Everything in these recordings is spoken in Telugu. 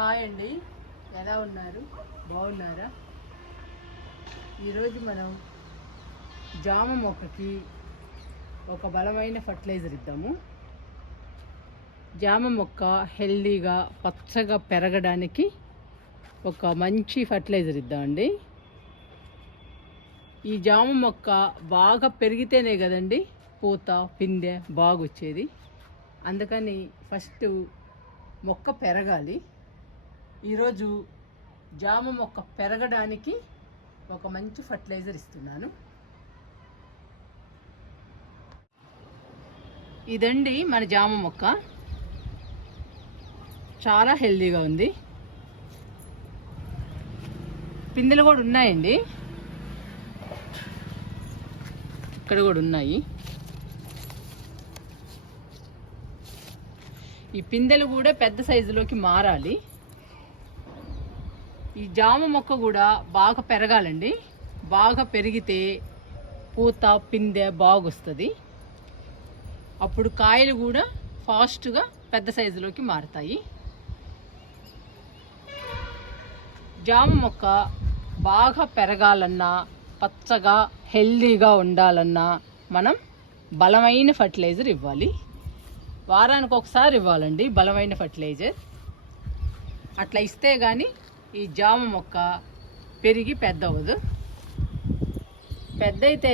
హాయ్ అండి, ఎలా ఉన్నారు? బాగున్నారా? ఈరోజు మనం జామ మొక్కకి ఒక బలమైన ఫర్టిలైజర్ ఇద్దాము. జామ మొక్క హెల్దీగా పచ్చగా పెరగడానికి ఒక మంచి ఫర్టిలైజర్ ఇద్దామండి. ఈ జామ మొక్క బాగా పెరిగితేనే కదండి పూత పిందె బాగా వచ్చేది. అందుకని ఫస్ట్ మొక్క పెరగాలి. ఈరోజు జామ మొక్క పెరగడానికి ఒక మంచి ఫర్టిలైజర్ ఇస్తున్నాను. ఇదండి మన జామ మొక్క, చాలా హెల్దీగా ఉంది. పిందెలు కూడా ఉన్నాయండి, ఇక్కడ కూడా ఉన్నాయి. ఈ పిందెలు కూడా పెద్ద సైజులోకి మారాలి. ఈ జామ మొక్క కూడా బాగా పెరగాలండి. బాగా పెరిగితే పూత పిందె బాగొస్తుంది. అప్పుడు కాయలు కూడా ఫాస్ట్గా పెద్ద సైజులోకి మారుతాయి. జామ మొక్క బాగా పెరగాలన్నా పచ్చగా హెల్దీగా ఉండాలన్నా మనం బలమైన ఫర్టిలైజర్ ఇవ్వాలి. వారానికి ఒకసారి ఇవ్వాలండి బలమైన ఫర్టిలైజర్. అట్లా ఇస్తే కానీ ఈ జామ మొక్క పెరిగి పెద్ద అవ్వదు. పెద్ద అయితే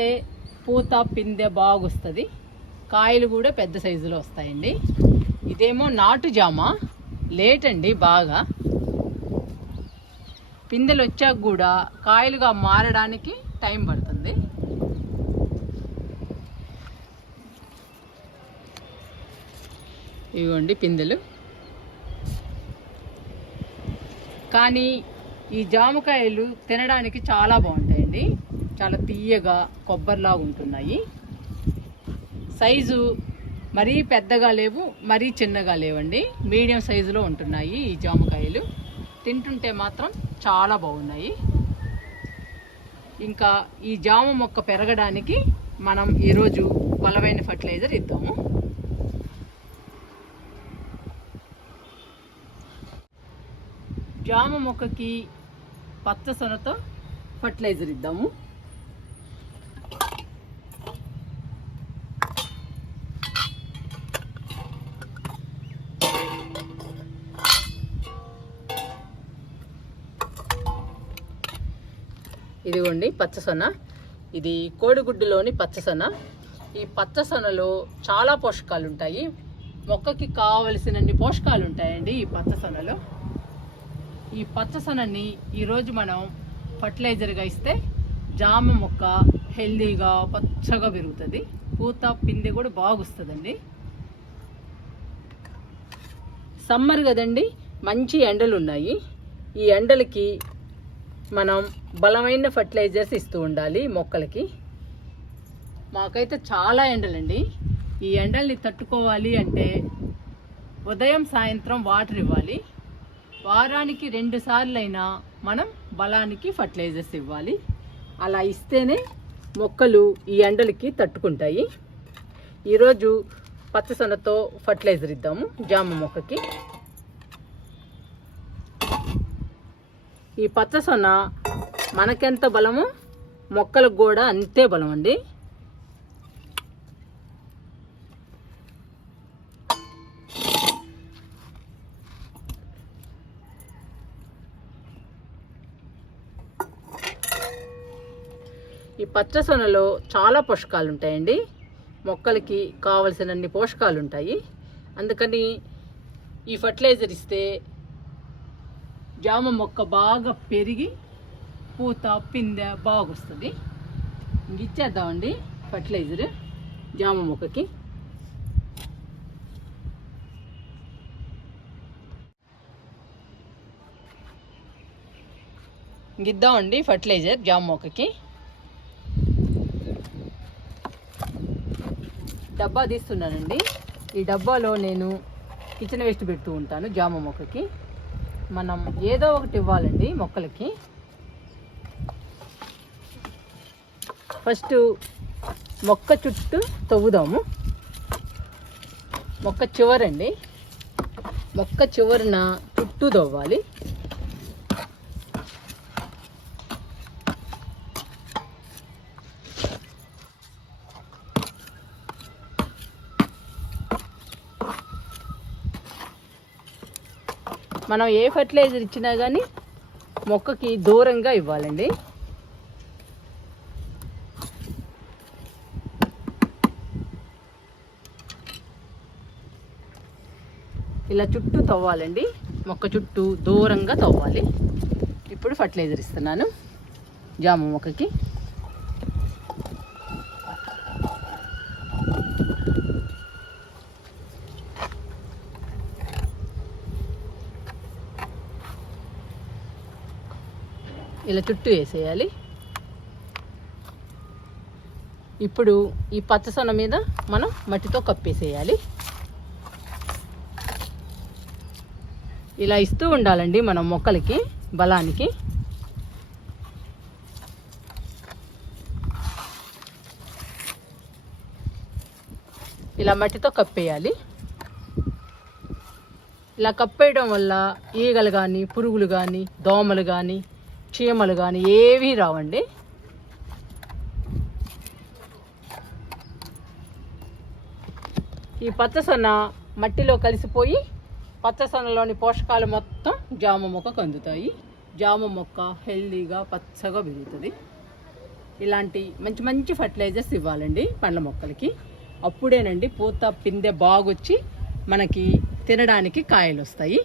పూత పిందె బాగొస్తుంది, కాయలు కూడా పెద్ద సైజులో వస్తాయండి. ఇదేమో నాటు జామ, లేట్ అండి. బాగా పిందెలు వచ్చాక కూడా కాయలుగా మారడానికి టైం పడుతుంది. ఇవ్వండి పిందెలు. కానీ ఈ జామకాయలు తినడానికి చాలా బాగుంటాయండి. చాలా తీయగా కొబ్బరిలాగా ఉంటున్నాయి. సైజు మరీ పెద్దగా లేవు, మరీ చిన్నగా లేవండి. మీడియం సైజులో ఉంటున్నాయి ఈ జామకాయలు. తింటుంటే మాత్రం చాలా బాగున్నాయి. ఇంకా ఈ జామ మొక్క పెరగడానికి మనం ఈరోజు బలమైన ఫర్టిలైజర్ ఇద్దాము. జామ మొక్కకి పచ్చ సొనతో ఫర్టిలైజర్ ఇద్దాము. ఇదిగోండి పచ్చసొన. ఇది కోడిగుడ్డులోని పచ్చసొన. ఈ పచ్చసొనలో చాలా పోషకాలు ఉంటాయి. మొక్కకి కావలసినన్ని పోషకాలు ఉంటాయండి ఈ పచ్చసొనలో. ఈ పచ్చసొనని ఈరోజు మనం ఫర్టిలైజర్గా ఇస్తే జామ మొక్క హెల్దీగా పచ్చగా పెరుగుతుంది. పూత పిందె కూడా బాగొస్తుందండి. సమ్మర్ కదండి, మంచి ఎండలు ఉన్నాయి. ఈ ఎండలకి మనం బలమైన ఫర్టిలైజర్స్ ఇస్తూ ఉండాలి మొక్కలకి. మాకైతే చాలా ఎండలండి. ఈ ఎండల్ని తట్టుకోవాలి అంటే ఉదయం సాయంత్రం వాటర్ ఇవ్వాలి. వారానికి 2 సార్లు అయినా మనం బలానికి ఫర్టిలైజర్స్ ఇవ్వాలి. అలా ఇస్తేనే మొక్కలు ఈ ఎండలకి తట్టుకుంటాయి. ఈరోజు పచ్చసొనతో ఫర్టిలైజర్ ఇద్దాము జామ మొక్కకి. ఈ పచ్చసొన మనకెంత బలమో మొక్కలకు కూడా అంతే బలం అండి. ఈ పచ్చసొనలో చాలా పోషకాలు ఉంటాయండి. మొక్కలకి కావలసినన్ని పోషకాలు ఉంటాయి. అందుకని ఈ ఫర్టిలైజర్ ఇస్తే జామ మొక్క బాగా పెరిగి పూత పిందె బాగొస్తుంది. ఇచ్చేద్దామండి ఫర్టిలైజర్ జామ మొక్కకి. ఇద్దామండి ఫర్టిలైజర్ జామ మొక్కకి. డబ్బా తీస్తున్నానండి. ఈ డబ్బాలో నేను కిచెన్ వేస్ట్ పెడుతూ ఉంటాను జామ మొక్కకి. మనం ఏదో ఒకటి ఇవ్వాలండి మొక్కలకి. ఫస్ట్ మొక్క చుట్టూ తవ్వుదాము. మొక్క చివరండి. మొక్క చివరన చుట్టూ తవ్వాలి. మనం ఏ ఫర్టిలైజర్ ఇచ్చినా కానీ మొక్కకి దూరంగా ఇవ్వాలండి. ఇలా చుట్టూ తవ్వాలండి, మొక్క చుట్టూ దూరంగా తవ్వాలి. ఇప్పుడు ఫర్టిలైజర్ ఇస్తున్నాను జామ మొక్కకి. ఇలా చుట్టూ వేసేయాలి. ఇప్పుడు ఈ పచ్చసొన మీద మనం మట్టితో కప్పేసేయాలి. ఇలా ఇస్తూ ఉండాలండి మనం మొక్కలకి బలానికి. ఇలా మట్టితో కప్పేయాలి. ఇలా కప్పేయడం వల్ల ఈగలు కానీ, పురుగులు కానీ, దోమలు కానీ, చీమలు కానీ ఏవీ రావండి. ఈ పచ్చసొన మట్టిలో కలిసిపోయి పచ్చసొనలోని పోషకాలు మొత్తం జామ మొక్కకు అందుతాయి. జామ మొక్క హెల్దీగా పచ్చగా పెరుగుతుంది. ఇలాంటి మంచి మంచి ఫర్టిలైజర్స్ ఇవ్వాలండి పండ్ల మొక్కలకి. అప్పుడేనండి పూత పిందె బాగొచ్చి మనకి తినడానికి కాయలు వస్తాయి.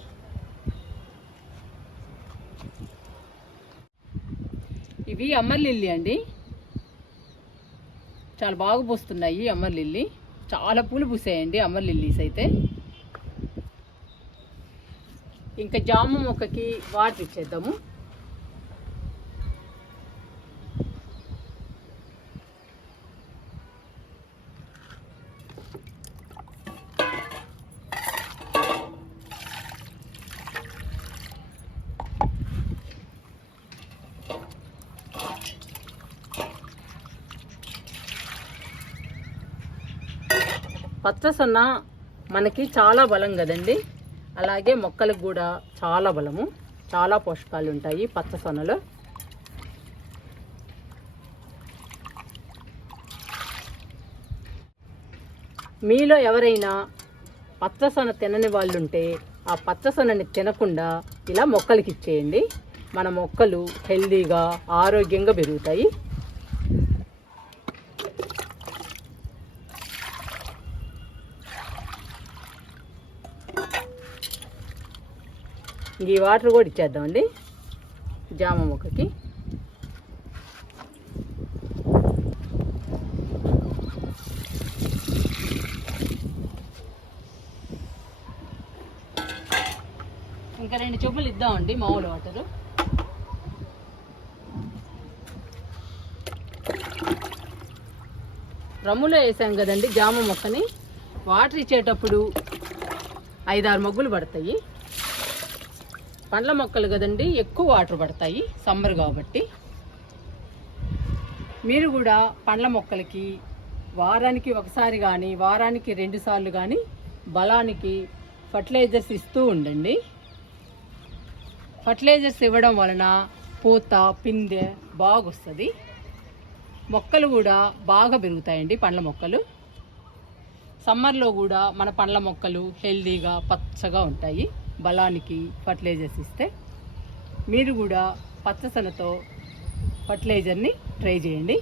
ఇవి అమ్మర్ లిల్లీ అండి, చాలా బాగా పూస్తున్నాయి అమ్మర్ లిల్లీ. చాలా పూలు పూసాయండి అమ్మర్ లిల్లీస్ అయితే. ఇంకా జామ మొక్కకి వాటర్ ఇచ్చేద్దాము. పచ్చసొన మనకి చాలా బలం కదండి, అలాగే మొక్కలకు కూడా చాలా బలము, చాలా పోషకాలు ఉంటాయి పచ్చసొనలో. మీలో ఎవరైనా పచ్చసొన తినని వాళ్ళు ఉంటే ఆ పచ్చసొనని తినకుండా ఇలా మొక్కలకి ఇచ్చేయండి. మన మొక్కలు హెల్దీగా ఆరోగ్యంగా పెరుగుతాయి. ఈ వాటర్ కూడా ఇచ్చేద్దామండి జామ మొక్కకి. ఇంకా 2 చెప్పులు ఇద్దామండి మామూలు వాటరు. రమ్ములో వేసాం కదండి జామ మొక్కని. వాటర్ ఇచ్చేటప్పుడు 5-6 మగ్గులు పడతాయి. పండ్ల మొక్కలు కదండి, ఎక్కువ వాటర్ పడతాయి సమ్మర్ కాబట్టి. మీరు కూడా పండ్ల మొక్కలకి వారానికి ఒకసారి కానీ వారానికి 2 సార్లు కానీ బలానికి ఫర్టిలైజర్స్ ఇస్తూ ఉండండి. ఫర్టిలైజర్స్ ఇవ్వడం వలన పూత పిందె బాగొస్తుంది. మొక్కలు కూడా బాగా పెరుగుతాయండి పండ్ల మొక్కలు. సమ్మర్లో కూడా మన పండ్ల మొక్కలు హెల్దీగా పచ్చగా ఉంటాయి బలానికి ఫర్టిలైజర్స్ ఇస్తే. మీరు కూడా పచ్చసొనతో ఫర్టిలైజర్ని ట్రై చేయండి.